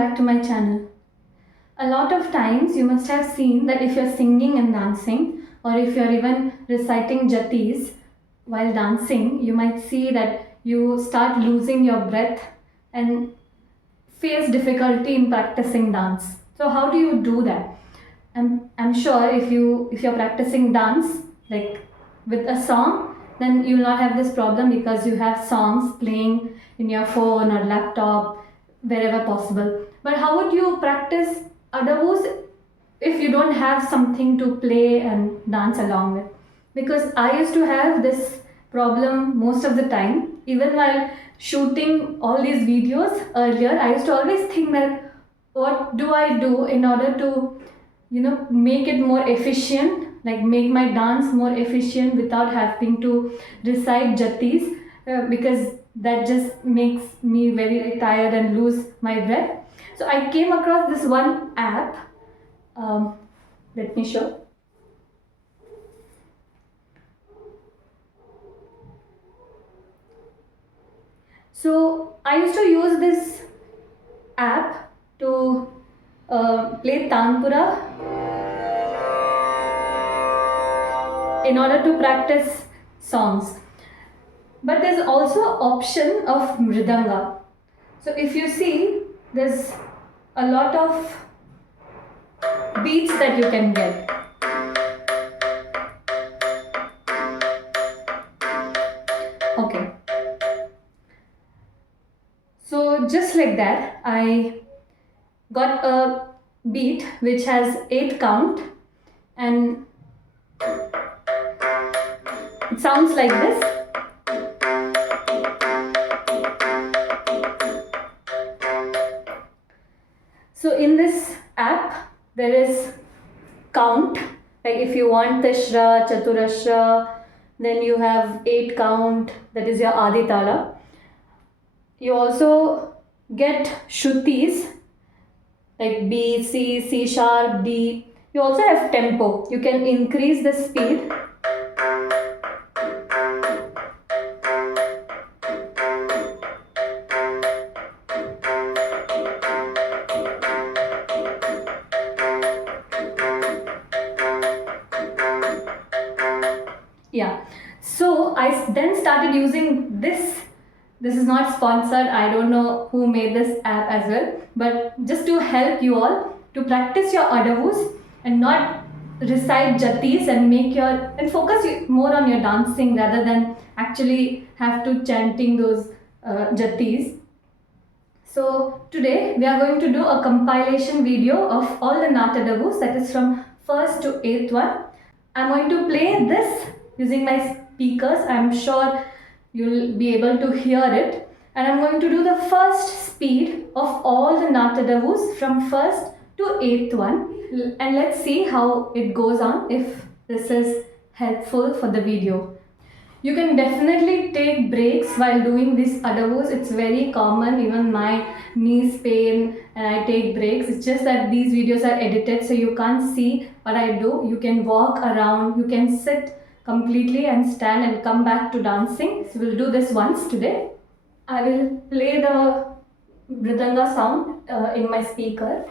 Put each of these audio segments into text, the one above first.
back to my channel. A lot of times you must have seen that if you're singing and dancing, or if you're even reciting jatis while dancing, you might see that you start losing your breath and face difficulty in practicing dance. So how do you do that? I'm sure if you're practicing dance like with a song, then you'll not have this problem because you have songs playing in your phone or laptop wherever possible. But how would you practice adavus if you don't have something to play and dance along with? Because I used to have this problem most of the time. Even while shooting all these videos earlier, I used to always think that what do I do in order to make it more efficient, like make my dance more efficient without having to recite jatis, because that just makes me very tired and lose my breath. So I came across this one app. Let me show. So I used to use this app to play Tanpura in order to practice songs. But there's also option of mridanga. So if you see, there's a lot of beats that you can get. Okay. So just like that, I got a beat which has 8 count, and it sounds like this. So in this app there is count, like if you want Tishra, Chaturashra, then you have 8 count, that is your Adi Tala. You also get Shrutis like B, C, C sharp, D. You also have tempo. You can increase the speed. Yeah. So I then started using this. This is not sponsored. I don't know who made this app as well, but just to help you all to practice your adavus and not recite jatis and focus more on your dancing rather than actually have to chanting those jatis. So today we are going to do a compilation video of all the Nattadavus, that is from 1st to 8th one. I'm going to play this using my speakers. I'm sure you'll be able to hear it, and I'm going to do the first speed of all the Nattadavus from 1st to 8th one, and let's see how it goes on, if this is helpful for the video. You can definitely take breaks while doing these adavus. It's very common, even my knees pain and I take breaks. It's just that these videos are edited so you can't see what I do. You can walk around, you can sit completely and stand and come back to dancing. So we'll do this once today. I will play the mridanga sound in my speaker.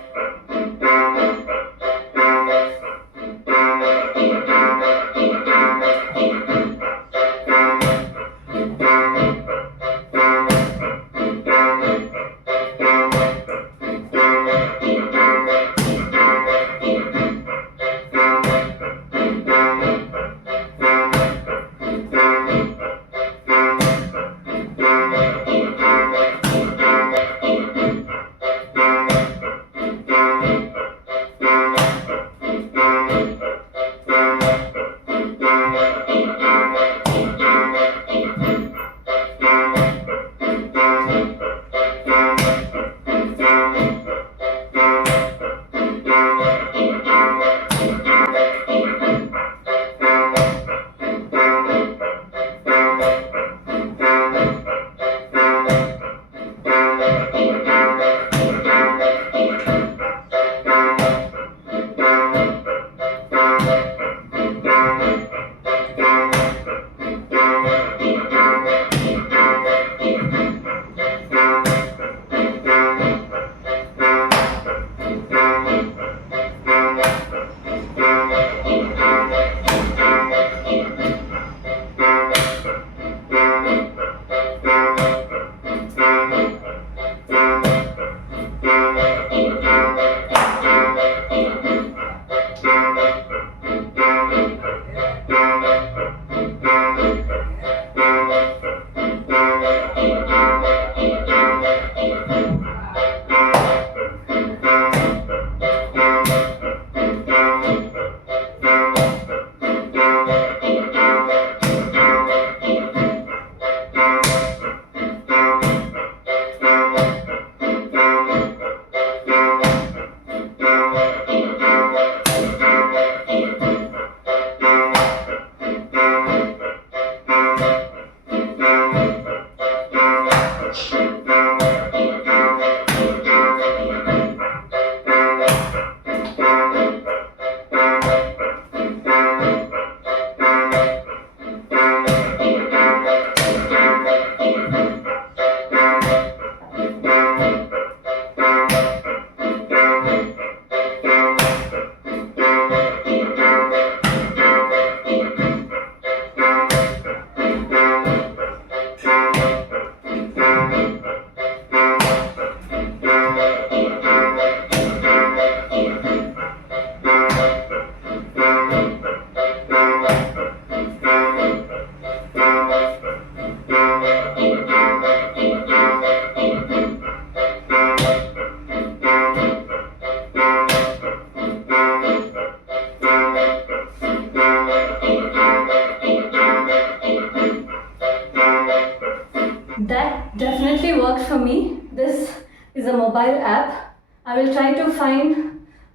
definitely worked for me. This is a mobile app. I will try to find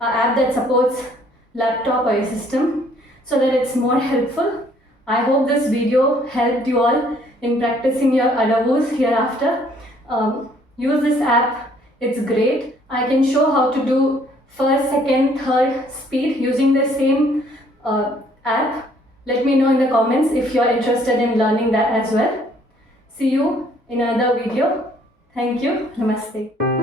an app that supports laptop or your system so that it's more helpful. I hope this video helped you all in practicing your adavus hereafter. Use this app, it's great. I can show how to do first, second, third speed using the same app. Let me know in the comments if you're interested in learning that as well. See you in another video. Thank you. Namaste.